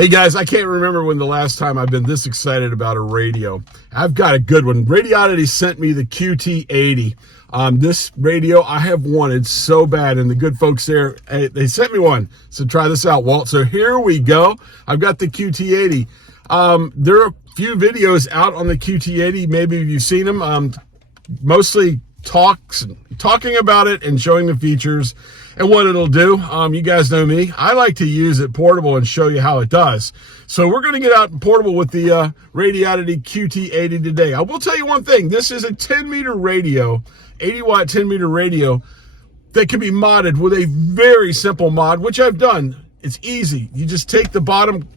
Hey guys, I can't remember when the last time I've been this excited about a radio. I've got a good one. Radioddity sent me the QT80. This radio I have wanted so bad, and the good folks there, they sent me one. So try this out, Walt. So here we go. I've got the QT80. There are a few videos out on the QT80. Maybe you've seen them. Mostly talking about it and showing the features and what it'll do. You guys know me. I like to use it portable and show you how it does. So we're going to get out portable with the Radioddity QT80 today. I will tell you one thing. This is a 10-meter radio, 80-watt 10-meter radio that can be modded with a very simple mod, which I've done. It's easy. You just take the bottom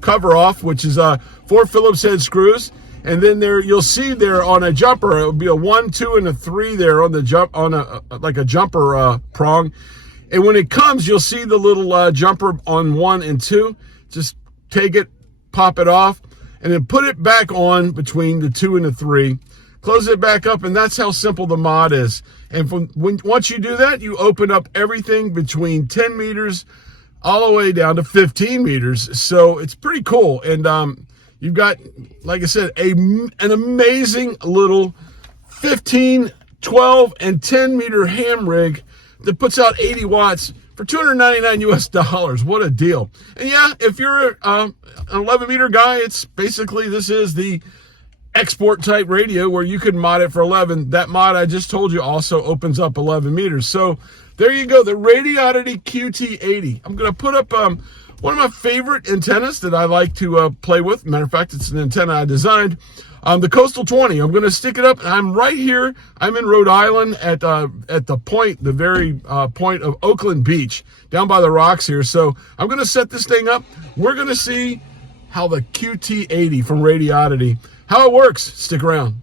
cover off, which is 4 Phillips head screws. And then there, you'll see there on a jumper, it will be a 1, 2, and a 3 there on the jump, on like a jumper prong. And when it comes, you'll see the little jumper on 1 and 2. Just take it, pop it off, and then put it back on between the 2 and the 3. Close it back up, and that's how simple the mod is. And once you do that, you open up everything between 10 meters all the way down to 15 meters. So it's pretty cool. And you've got, like I said, an amazing little 15, 12, and 10 meter ham rig that puts out 80 watts for $299 US. What a deal. And yeah, if you're an 11 meter guy, it's basically, this is the export type radio where you can mod it for 11. That mod I just told you also opens up 11 meters. So there you go, the Radioddity QT80. I'm going to put up one of my favorite antennas that I like to play with. Matter of fact, it's an antenna I designed. The Coastal 20. I'm going to stick it up, and I'm right here. I'm in Rhode Island at the point, the very point of Oakland Beach, down by the rocks here. So I'm going to set this thing up. We're going to see how the QT80 from Radioddity, how it works. Stick around.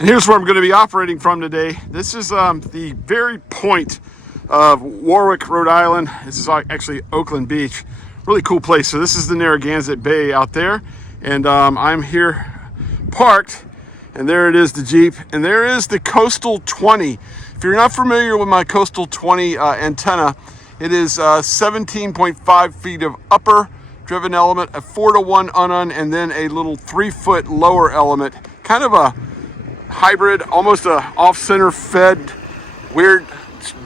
And here's where I'm going to be operating from today. This is the very point of Warwick, Rhode Island. This is actually Oakland Beach. Really cool place. So this is the Narragansett Bay out there. And I'm here parked. And there it is, the Jeep. And there is the Coastal 20. If you're not familiar with my Coastal 20 antenna, it is 17.5 feet of upper driven element, a 4-to-1 unun, and then a little 3-foot lower element. Kind of a hybrid, almost a off-center fed, weird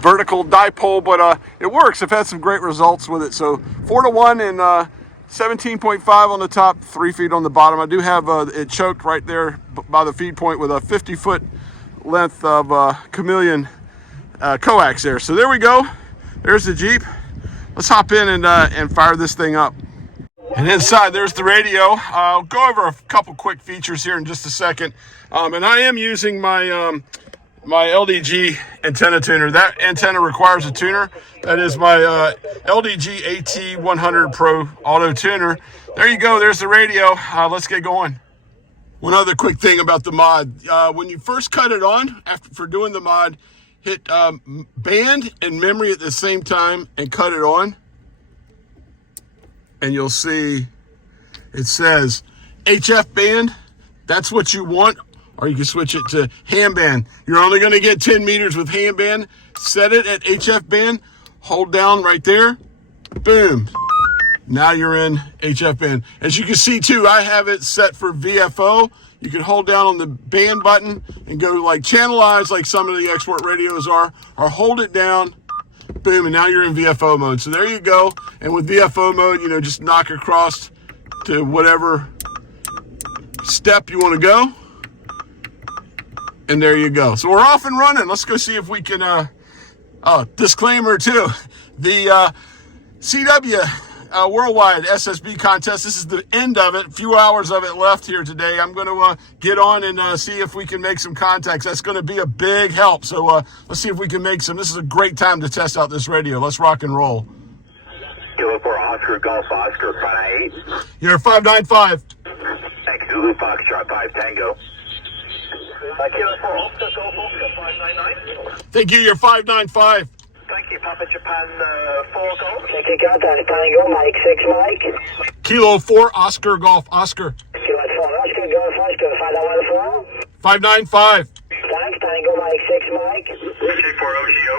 vertical dipole, but it works. I've had some great results with it. So 4-to-1 and 17.5 on the top, 3 feet on the bottom. I do have it choked right there by the feed point with a 50-foot length of chameleon coax there. So there we go. There's the Jeep. Let's hop in and fire this thing up. And inside, there's the radio. I'll go over a couple quick features here in just a second. And I am using my my LDG antenna tuner. That antenna requires a tuner. That is my LDG AT100 Pro Auto Tuner. There you go. There's the radio. Let's get going. One other quick thing about the mod. When you first cut it on, for doing the mod, hit band and memory at the same time and cut it on. And you'll see it says HF band. That's what you want. Or you can switch it to ham band. You're only going to get 10 meters with ham band. Set it at HF band. Hold down right there. Boom. Now you're in HF band. As you can see too, I have it set for VFO. You can hold down on the band button and go like channelize like some of the export radios are. Or hold it down. Boom, and now you're in VFO mode. So there you go. And with VFO mode, you know, just knock across to whatever step you want to go. And there you go. So we're off and running. Let's go see if we can, disclaimer too. The CW Worldwide SSB contest, this is the end of it. A few hours of it left here today. I'm going to get on and see if we can make some contacts. That's going to be a big help. So let's see if we can make some. This is a great time to test out this radio. Let's rock and roll. Kilo 4 Oscar Golf Oscar 598. You're 595. Thank you. Zulu Foxtrot 5 Tango. Kilo 4 Oscar Golf Oscar 599. Thank you. You're 595. Thank you. Papa Japan 4 Golf. Take a contact Tango, Mike 6 Mike. Kilo 4 Oscar Golf Oscar. Kilo 4 Oscar Golf Oscar control? 595. 5 Tango Mike 6 Mike. J4 OGO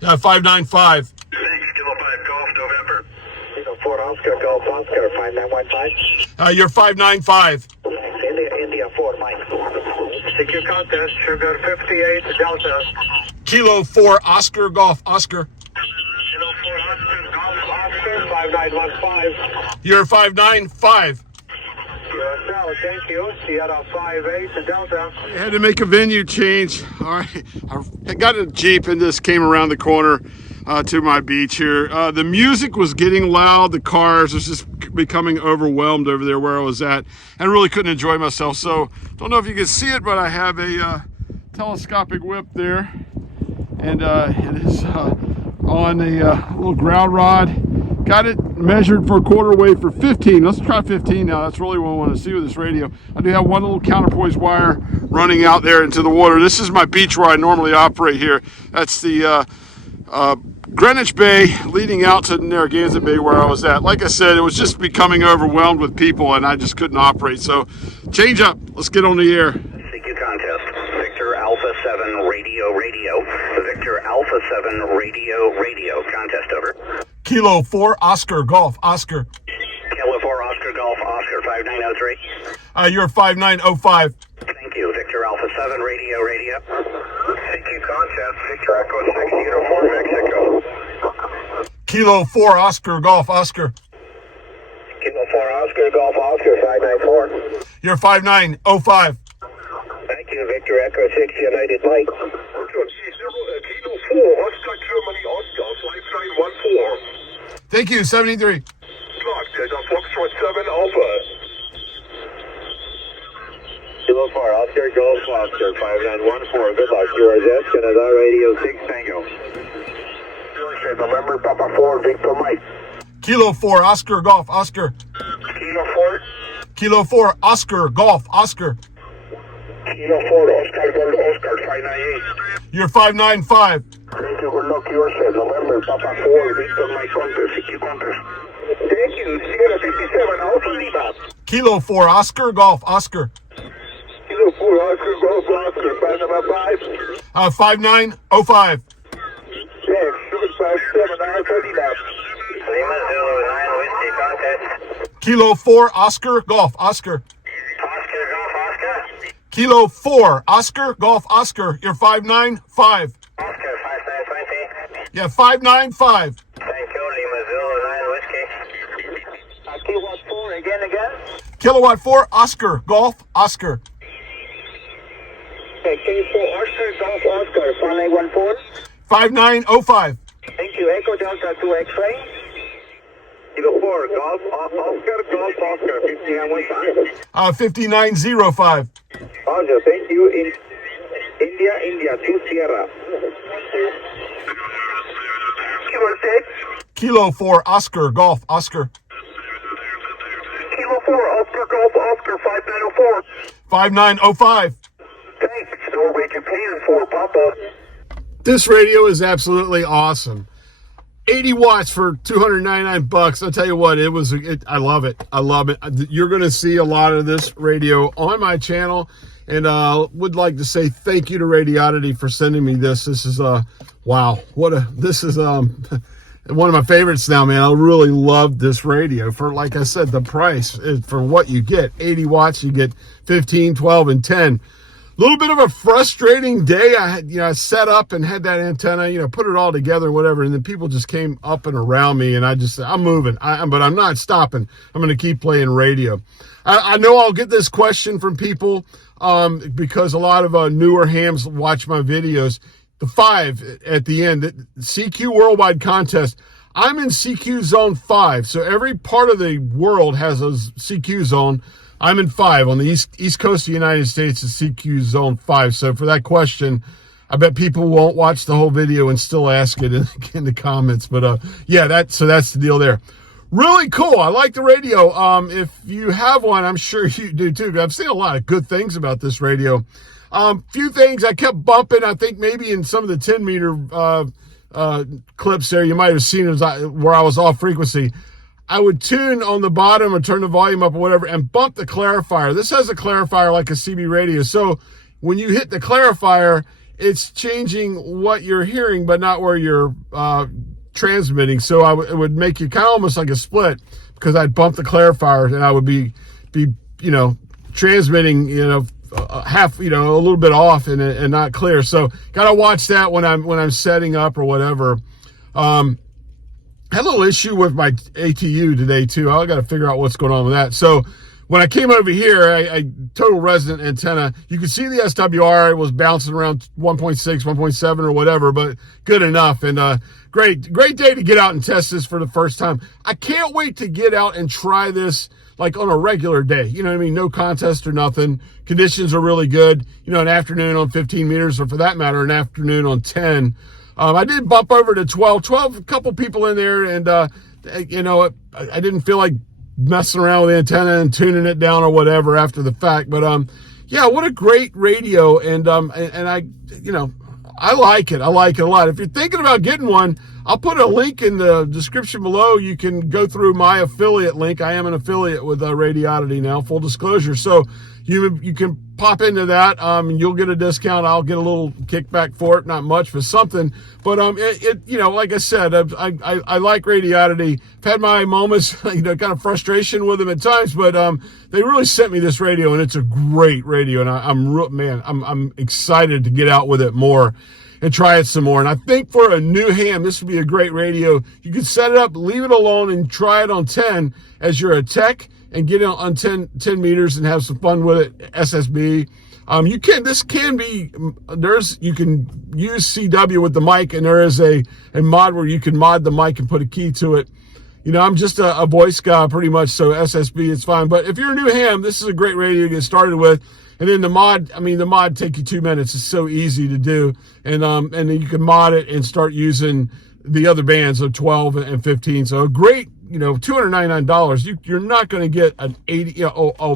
594. 595. Thanks, Kilo 5 Golf November. Kilo 4 Oscar Golf Oscar 5915. You're 595. Thanks, India 4 Mike. Secure contest, Sugar 58 Delta. Kilo 4 Oscar Golf Oscar. Kilo 4 Oscar Golf Oscar 5915. You're 595. USL, thank you. Sierra 58 Delta. I had to make a venue change. All right, I got a Jeep and just came around the corner to my beach here. The music was getting loud. The cars was just becoming overwhelmed over there where I was at, and really couldn't enjoy myself. So don't know if you can see it, but I have a telescopic whip there, and it is on a little ground rod. Got it measured for quarter wave for 15. Let's try 15 now. That's really what I want to see with this radio. I do have one little counterpoise wire running out there into the water. This is my beach where I normally operate here. That's the Greenwich Bay leading out to Narragansett Bay where I was at. Like I said, it was just becoming overwhelmed with people and I just couldn't operate. So change up. Let's get on the air. CQ contest. Victor Alpha 7 radio. Victor Alpha 7 radio. Contest over. Kilo 4 Oscar Golf Oscar. Kilo 4 Oscar Golf Oscar 5903. You're 5905. Thank you. Victor Alpha 7 radio. CQ contest. Victor Echo 6 Uniform Mexico. Kilo 4 Oscar Golf Oscar. Kilo 4 Oscar Golf Oscar 594. You're 5905. Thank you. Victor Echo 6 United Mike. Kilo 4 Oscar Germany Oscar 5914. Thank you, 73. Clock, Foxtrot 7 Alpha. Kilo 4 Oscar Golf Oscar 5914. Good luck. URZ Canada Radio 6 Tango. November Papa 4 Victor Mike. Kilo 4 Oscar Golf Oscar. Kilo 4. Kilo 4 Oscar Golf Oscar. Kilo 4 Oscar Golf Oscar 598. You're 595. Thank you. Good luck. URZ November Papa 4 Victor Mike contest. CQ contest. Thank you. Sierra 57 Alpha Lima. Kilo 4 Oscar Golf Oscar. Kilo 4 Oscar Golf Oscar 595. 5905. Yes, 757 Alpha Lima. Lima Zulu 9 Whiskey contest. Kilo 4 Oscar Golf Oscar. Oscar Golf Oscar. Kilo 4 Oscar Golf Oscar. You're 595. Oscar 5920. Yeah, 595. Thank you. Lima Zulu 9 Whiskey. Kilowatt 4 again. Kilowatt 4 Oscar Golf Oscar. Okay, K4 Oscar Golf Oscar 5814. 5905. Thank you. Echo Delta 2 X-ray. Kilo 4 Golf Oscar Golf Oscar 5915. 5905. Roger, thank you. In India 2 Sierra. Kilo 6. Kilo 4 Oscar Golf Oscar. Kilo 4 Oscar Golf Oscar 5904. 5905. Thanks. Norway Japan 4 Papa. This radio is absolutely awesome. 80 watts for $299. I'll tell you what, I love it. I love it. You're going to see a lot of this radio on my channel, and would like to say thank you to Radioddity for sending me this. This is wow. This is one of my favorites now, man. I really love this radio for, like I said, the price is for what you get. 80 watts, you get 15, 12, and 10. A little bit of a frustrating day. I had, I set up and had that antenna, put it all together and whatever, and then people just came up and around me, and I'm moving, but I'm not stopping. I'm going to keep playing radio. I know I'll get this question from people because a lot of newer hams watch my videos. The 5 at the end, the CQ Worldwide Contest. I'm in CQ Zone 5, so every part of the world has a CQ zone. I'm in 5 on the east coast of the United States. It's CQ Zone 5. So for that question, I bet people won't watch the whole video and still ask it in the comments. But yeah, that's the deal there. Really cool. I like the radio. If you have one, I'm sure you do too. I've seen a lot of good things about this radio. Few things I kept bumping. I think maybe in some of the 10 meter clips there, you might have seen it where I was off frequency. I would tune on the bottom or turn the volume up or whatever and bump the clarifier. This has a clarifier like a CB radio. So when you hit the clarifier, it's changing what you're hearing, but not where you're transmitting. So it would make you kind of almost like a split, because I'd bump the clarifier and I would be transmitting, half, a little bit off and not clear. So gotta watch that when I'm setting up or whatever. Had a little issue with my ATU today too. I got to figure out what's going on with that. So when I came over here, I total resonant antenna. You could see the SWR. It was bouncing around 1.6, 1.7 or whatever, but good enough. And great day to get out and test this for the first time. I can't wait to get out and try this like on a regular day. You know what I mean? No contest or nothing. Conditions are really good. An afternoon on 15 meters, or for that matter, an afternoon on 10. I did bump over to 12, a couple people in there, and, I didn't feel like messing around with the antenna and tuning it down or whatever after the fact. But, yeah, what a great radio. And I like it. I like it a lot. If you're thinking about getting one, I'll put a link in the description below. You can go through my affiliate link. I am an affiliate with Radioddity now, full disclosure. So you can pop into that, and you'll get a discount. I'll get a little kickback for it, not much, but something. But like I said, I like Radioddity. I've had my moments, kind of frustration with them at times, but they really sent me this radio, and it's a great radio. And I'm excited to get out with it more and try it some more. And I think for a new ham, this would be a great radio. You can set it up, leave it alone, and try it on 10 as you're a tech, and get it on 10 meters and have some fun with it. SSB. You can use CW with the mic, and there is a mod where you can mod the mic and put a key to it. I'm just a voice guy pretty much, so SSB is fine. But if you're a new ham, this is a great radio to get started with. And then the mod take you 2 minutes. It's so easy to do. And then you can mod it and start using the other bands of 12 and 15. So a great, $299. You're not going to get a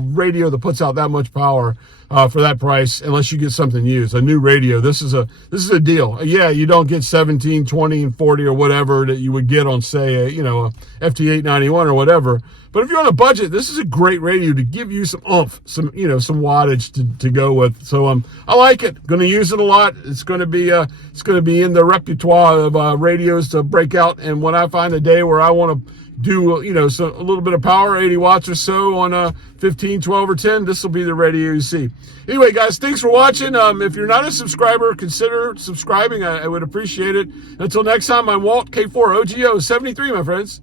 radio that puts out that much power for that price unless you get something used, a new radio. This is a deal. Yeah, you don't get 17, 20, and 40 or whatever that you would get on, say, a FT891 or whatever. But if you're on a budget, this is a great radio to give you some oomph, some wattage to go with. So I like it. Going to use it a lot. It's going to be in the repertoire of radios to break out. And when I find a day where I want to do a little bit of power, 80 watts or so on 15, 12, or 10, this will be the radio you see. Anyway, guys, thanks for watching. If you're not a subscriber, consider subscribing. I would appreciate it. Until next time, I'm Walt, K4OGO 73, my friends.